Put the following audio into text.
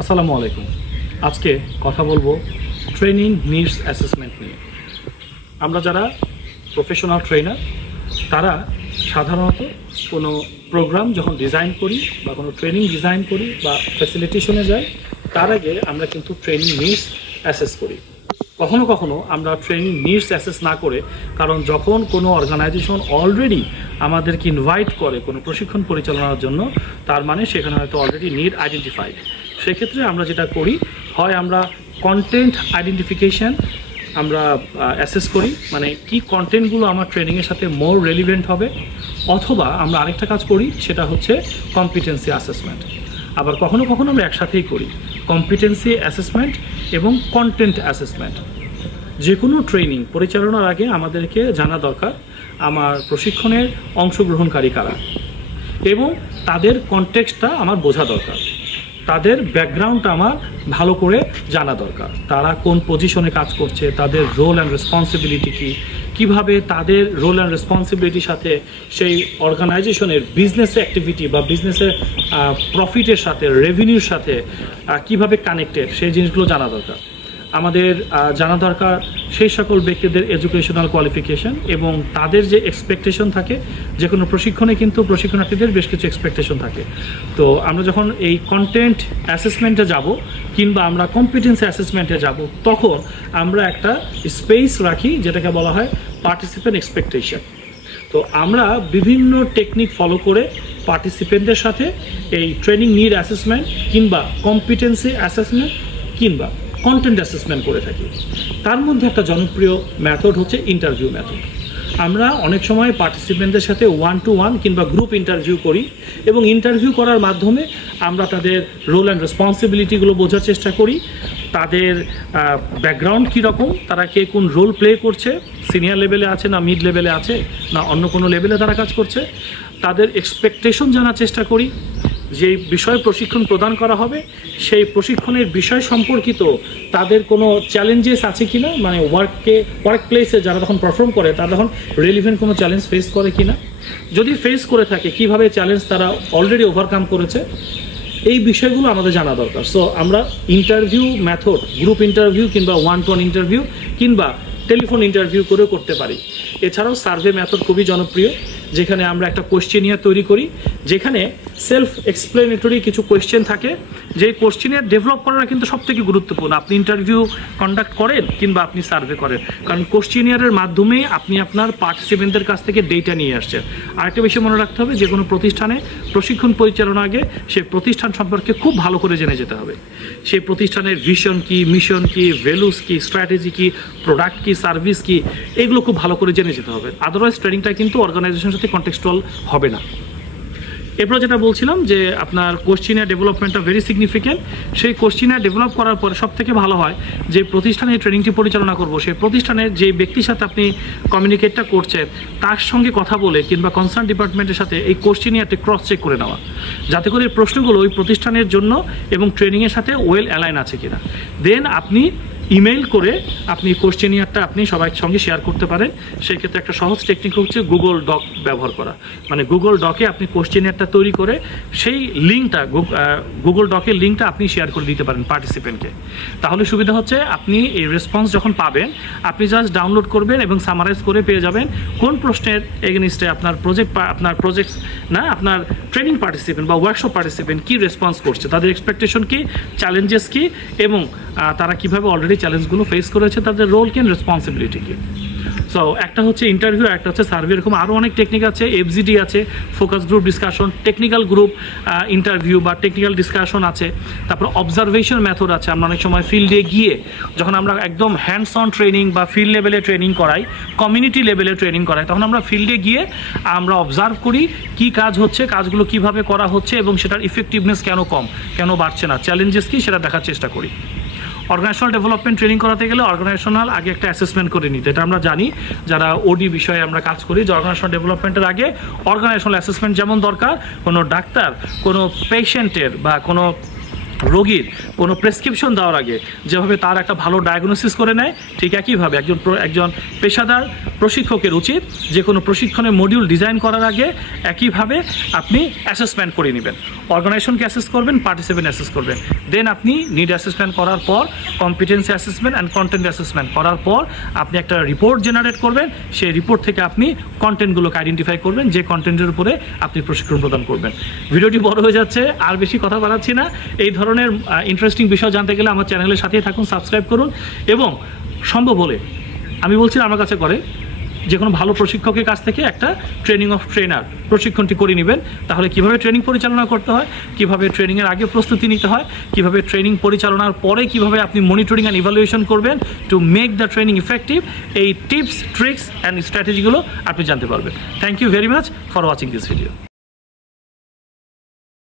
আসসালামু আলাইকুম। আজকে কথা বলবো ট্রেনিং নিডস অ্যাসেসমেন্ট নিয়ে। আমরা যারা প্রফেশনাল ট্রেনার তারা সাধারণত কোনো প্রোগ্রাম যখন ডিজাইন করি বা কোনো ট্রেনিং ডিজাইন করি বা ফ্যাসিলিটেশনে যাই, তার আগে আমরা কিন্তু ট্রেনিং নিডস অ্যাসেস করি। কখনো কখনো আমরা ট্রেনিং নিডস অ্যাসেস না করে, কারণ যখন কোনো অর্গানাইজেশন অলরেডি আমাদেরকে ইনভাইট করে কোনো প্রশিক্ষণ পরিচালনার জন্য, তার মানে সেখানে হয়তো অলরেডি নিড আইডেন্টিফাইড। সেক্ষেত্রে আমরা যেটা করি, হয় আমরা কন্টেন্ট আইডেন্টিফিকেশান আমরা অ্যাসেস করি, মানে কি কন্টেন্টগুলো আমার ট্রেনিংয়ের সাথে মোর রেলিভেন্ট হবে, অথবা আমরা আরেকটা কাজ করি, সেটা হচ্ছে কম্পিটেন্সি অ্যাসেসমেন্ট। আবার কখনো কখনো আমরা একসাথেই করি কম্পিটেন্সি অ্যাসেসমেন্ট এবং কন্টেন্ট অ্যাসেসমেন্ট। যে কোনো ট্রেনিং পরিচালনার আগে আমাদেরকে জানা দরকার আমার প্রশিক্ষণের অংশগ্রহণকারী কারা, এবং তাদের কনটেক্সটটা আমার বোঝা দরকার, তাদের ব্যাকগ্রাউন্ডটা আমার ভালো করে জানা দরকার। তারা কোন পজিশনে কাজ করছে, তাদের রোল অ্যান্ড রেসপন্সিবিলিটি কী, কীভাবে তাদের রোল অ্যান্ড রেসপন্সিবিলিটির সাথে সেই অর্গানাইজেশনের বিজনেস অ্যাক্টিভিটি বা বিজনেসের প্রফিটের সাথে, রেভিনিউর সাথে কীভাবে কানেক্টেড, সেই জিনিসগুলো জানা দরকার। আমাদের জানা দরকার সেই সকল ব্যক্তিদের এডুকেশনাল কোয়ালিফিকেশান এবং তাদের যে এক্সপেকটেশন থাকে। যে কোনো প্রশিক্ষণে কিন্তু প্রশিক্ষণার্থীদের বেশ কিছু এক্সপেকটেশন থাকে। তো আমরা যখন এই কন্টেন্ট অ্যাসেসমেন্টে যাব কিংবা আমরা কম্পিটেন্সি অ্যাসেসমেন্টে যাব, তখন আমরা একটা স্পেস রাখি যেটাকে বলা হয় পার্টিসিপেন্ট এক্সপেকটেশন। তো আমরা বিভিন্ন টেকনিক ফলো করে পার্টিসিপেন্টদের সাথে এই ট্রেনিং নিড অ্যাসেসমেন্ট কিংবা কম্পিটেন্সি অ্যাসেসমেন্ট কিংবা কন্টেন্ট অ্যাসেসমেন্ট করে থাকি। তার মধ্যে একটা জনপ্রিয় মেথড হচ্ছে ইন্টারভিউ মেথড। আমরা অনেক সময় পার্টিসিপেন্টদের সাথে 1-to-1 কিংবা গ্রুপ ইন্টারভিউ করি, এবং ইন্টারভিউ করার মাধ্যমে আমরা তাদের রোল অ্যান্ড রেসপন্সিবিলিটিগুলো বোঝার চেষ্টা করি, তাদের ব্যাকগ্রাউন্ড কীরকম, তারা কে কোন রোল প্লে করছে, সিনিয়র লেভেলে আছে না মিড লেভেলে আছে না অন্য কোনো লেভেলে তারা কাজ করছে, তাদের এক্সপেকটেশন জানার চেষ্টা করি। যে বিষয় প্রশিক্ষণ প্রদান করা হবে সেই প্রশিক্ষণের বিষয় সম্পর্কিত তাদের কোনো চ্যালেঞ্জেস আছে কি না, মানে ওয়ার্ক প্লেসে যারা তখন পারফর্ম করে তারা তখন রেলিভেন্ট কোনো চ্যালেঞ্জ ফেস করে কি না, যদি ফেস করে থাকে কীভাবে চ্যালেঞ্জ তারা অলরেডি ওভারকাম করেছে, এই বিষয়গুলো আমাদের জানা দরকার। সো আমরা ইন্টারভিউ মেথড গ্রুপ ইন্টারভিউ কিংবা 1-to-1 ইন্টারভিউ কিংবা টেলিফোন ইন্টারভিউ করেও করতে পারি। এছাড়াও সার্ভে মেথড খুবই জনপ্রিয়, যেখানে আমরা একটা কোয়েশ্চেনিয়ার তৈরি করি, যেখানে সেলফ এক্সপ্লেনেটরি কিছু কোয়েশ্চেন থাকে। যে কোয়েশ্চেনিয়ার ডেভেলপ করাটা কিন্তু সবথেকে গুরুত্বপূর্ণ, আপনি ইন্টারভিউ কন্ডাক্ট করেন কিংবা আপনি সার্ভে করেন, কারণ কোয়েশ্চেনিয়ারের মাধ্যমে আপনি আপনার পার্টিসিপেন্টদের কাছ থেকে ডেটা নিয়ে আসছেন। আরেকটা বিষয় মনে রাখতে হবে, যে কোনো প্রতিষ্ঠানে প্রশিক্ষণ পরিচালনার আগে সেই প্রতিষ্ঠান সম্পর্কে খুব ভালো করে জেনে যেতে হবে। সেই প্রতিষ্ঠানের ভিশন কী, মিশন কী, ভ্যালুস কী, স্ট্র্যাটেজি কী, প্রোডাক্ট কী, সার্ভিস কী, এগুলো খুব ভালো করে জেনে যেতে হবে। আদারওয়াইজ ট্রেনিংটা কিন্তু অর্গানাইজেশনের সাথে কন্টেক্সচুয়াল হবে না। এরপর যেটা বলছিলাম যে আপনার কোশ্চেনিয়ার ডেভেলপমেন্টটা ভেরি সিগনিফিক্যান্ট। সেই কোশ্চেনিয়ার ডেভেলপ করার পরে সবথেকে ভালো হয় যে প্রতিষ্ঠানে এই ট্রেনিংটি পরিচালনা করব, সেই প্রতিষ্ঠানের যে ব্যক্তির সাথে আপনি কমিউনিকেটটা করছেন তার সঙ্গে কথা বলে কিংবা কনসার্ন ডিপার্টমেন্টের সাথে এই কোশ্চেনিয়ারটি ক্রস চেক করে নেওয়া, যাতে করে এই প্রশ্নগুলো ওই প্রতিষ্ঠানের জন্য এবং ট্রেনিংয়ের সাথে ওয়েল অ্যালাইন আছে কিনা। দেন আপনি ইমেইল করে আপনি কোশ্চেনিয়ারটা আপনি সবার সঙ্গে শেয়ার করতে পারেন। সেই ক্ষেত্রে একটা সহজ টেকনিক হচ্ছে গুগল ডক ব্যবহার করা, মানে গুগল ডকে আপনি কোশ্চেনিয়ারটা তৈরি করে সেই লিঙ্কটা গুগল ডকের লিঙ্কটা আপনি শেয়ার করে দিতে পারেন পার্টিসিপেন্টকে। তাহলে সুবিধা হচ্ছে আপনি এই রেসপন্স যখন পাবেন আপনি জাস্ট ডাউনলোড করবেন এবং সামারাইজ করে পেয়ে যাবেন কোন প্রশ্নের এগেনিস্টে আপনার প্রজেক্ট না আপনার ট্রেনিং পার্টিসিপেন্ট বা ওয়ার্কশপ পার্টিসিপেন্ট কী রেসপন্স করছে, তাদের এক্সপেকটেশন কী, চ্যালেঞ্জেস কী, এবং তারা কীভাবে অলরেডি চ্যালেঞ্জগুলো ফেস করেছে, তাদের রোল কি রেসপন্সিবিলিটি কি। সো একটা হচ্ছে ইন্টারভিউ, একটা হচ্ছে সার্ভে। এরকম আরও অনেক টেকনিক আছে, এফজিডি আছে, focus group discussion, technical group interview বা টেকনিক্যাল ডিসকাশন আছে। তারপর অবজারভেশন মেথড আছে। আমরা অনেক সময় ফিল্ডে গিয়ে যখন আমরা একদম হ্যান্ডস অন ট্রেনিং বা ফিল্ড লেভেলে ট্রেনিং করাই, কমিউনিটি লেভেলে ট্রেনিং করাই, তখন আমরা ফিল্ডে গিয়ে আমরা অবজার্ভ করি কি কাজ হচ্ছে, কাজগুলো কিভাবে করা হচ্ছে এবং সেটার ইফেক্টিভনেস কেন কম, কেন বাড়ছে না, চ্যালেঞ্জেস কী সেটা দেখার চেষ্টা করি। অর্গানাইজেশনাল ডেভেলপমেন্ট ট্রেনিং করাতে গেলে অর্গানাইজেশনাল আগে একটা অ্যাসেসমেন্ট করে নিতে, এটা আমরা জানি যারা ওডি বিষয়ে আমরা কাজ করি, যে অর্গানাইজেশনাল ডেভেলপমেন্টের আগে অর্গানাইজেশনাল অ্যাসেসমেন্ট যেমন দরকার কোনো ডাক্তার কোনো পেশেন্টের বা কোনো রোগীর কোনো প্রেসক্রিপশন দেওয়ার আগে যেভাবে তার একটা ভালো ডায়াগনোসিস করে নেয়, ঠিক একইভাবে একজন পেশাদার প্রশিক্ষকের উচিত যে কোনো প্রশিক্ষণের মডিউল ডিজাইন করার আগে একইভাবে আপনি অ্যাসেসমেন্ট করে নেবেন। অর্গানাইজেশনকে অ্যাসেস করবেন, পার্টিসিপেন্ট অ্যাসেস করবেন, দেন আপনি নিড অ্যাসেসমেন্ট করার পর competency assessment and content assessment করার পর আপনি একটা রিপোর্ট জেনারেট করবেন। সেই রিপোর্ট থেকে আপনি কন্টেন্টগুলোকে আইডেন্টিফাই করবেন, যে কন্টেন্টের উপরে আপনি প্রশিক্ষণ প্রদান করবেন। ভিডিওটি বড় হয়ে যাচ্ছে, আর বেশি কথা বাড়াচ্ছি না। এই ধরনের ইন্টারেস্টিং বিষয় জানতে গেলে আমার চ্যানেলের সাথেই থাকুন, সাবস্ক্রাইব করুন, এবং সম্ভব হলে আমি বলছি আমার কাছে করে যে কোনো ভালো প্রশিক্ষকের কাছ থেকে একটা ট্রেনিং অফ ট্রেনার প্রশিক্ষণটি করে নেবেন। তাহলে কিভাবে ট্রেনিং পরিচালনা করতে হয়, কিভাবে ট্রেনিংয়ের আগে প্রস্তুতি নিতে হয়, কিভাবে ট্রেনিং পরিচালনার পরে কিভাবে আপনি মনিটরিং অ্যান্ড ইভ্যালুয়েশন করবেন to make the training effective, এই টিপস, ট্রিক্স অ্যান্ড স্ট্র্যাটেজিগুলো আপনি জানতে পারবেন। Thank you very much for watching this video.